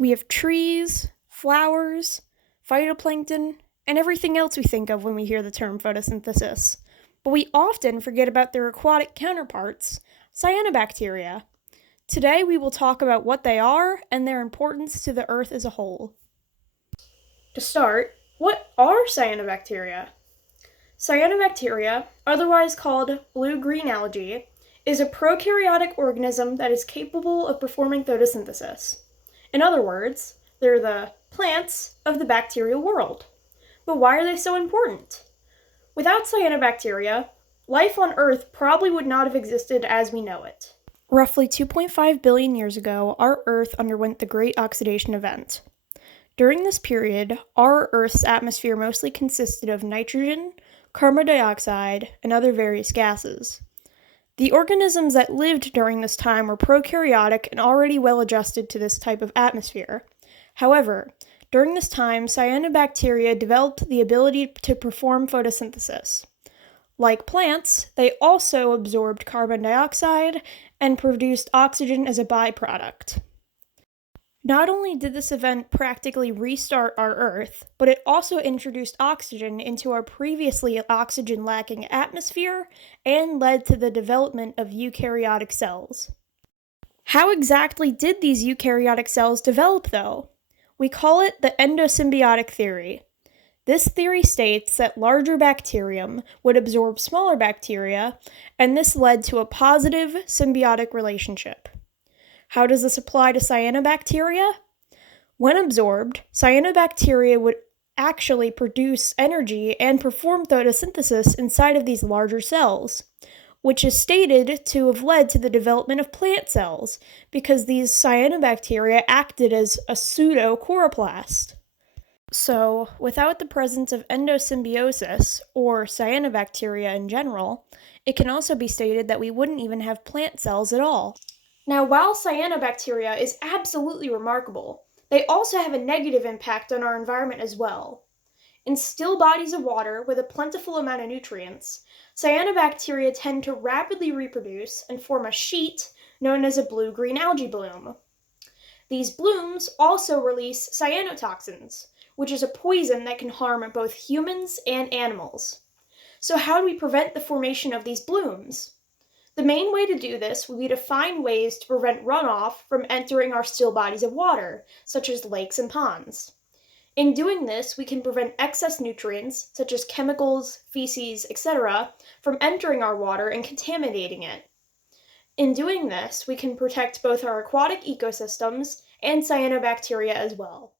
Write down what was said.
We have trees, flowers, phytoplankton, and everything else we think of when we hear the term photosynthesis. But we often forget about their aquatic counterparts, cyanobacteria. Today we will talk about what they are and their importance to the Earth as a whole. To start, what are cyanobacteria? Cyanobacteria, otherwise called blue-green algae, is a prokaryotic organism that is capable of performing photosynthesis. In other words, they're the plants of the bacterial world. But why are they so important? Without cyanobacteria, life on Earth probably would not have existed as we know it. Roughly 2.5 billion years ago, our Earth underwent the Great Oxidation Event. During this period, our Earth's atmosphere mostly consisted of nitrogen, carbon dioxide, and other various gases. The organisms that lived during this time were prokaryotic and already well adjusted to this type of atmosphere. However, during this time, cyanobacteria developed the ability to perform photosynthesis. Like plants, they also absorbed carbon dioxide and produced oxygen as a byproduct. Not only did this event practically restart our Earth, but it also introduced oxygen into our previously oxygen-lacking atmosphere and led to the development of eukaryotic cells. How exactly did these eukaryotic cells develop, though? We call it the endosymbiotic theory. This theory states that larger bacterium would absorb smaller bacteria, and this led to a positive symbiotic relationship. How does this apply to cyanobacteria? When absorbed, cyanobacteria would actually produce energy and perform photosynthesis inside of these larger cells, which is stated to have led to the development of plant cells because these cyanobacteria acted as a pseudo-chloroplast. So, without the presence of endosymbiosis, or cyanobacteria in general, it can also be stated that we wouldn't even have plant cells at all. Now, while cyanobacteria is absolutely remarkable, they also have a negative impact on our environment as well. In still bodies of water with a plentiful amount of nutrients, cyanobacteria tend to rapidly reproduce and form a sheet known as a blue-green algae bloom. These blooms also release cyanotoxins, which is a poison that can harm both humans and animals. So how do we prevent the formation of these blooms? The main way to do this would be to find ways to prevent runoff from entering our still bodies of water, such as lakes and ponds. In doing this, we can prevent excess nutrients, such as chemicals, feces, etc., from entering our water and contaminating it. In doing this, we can protect both our aquatic ecosystems and cyanobacteria as well.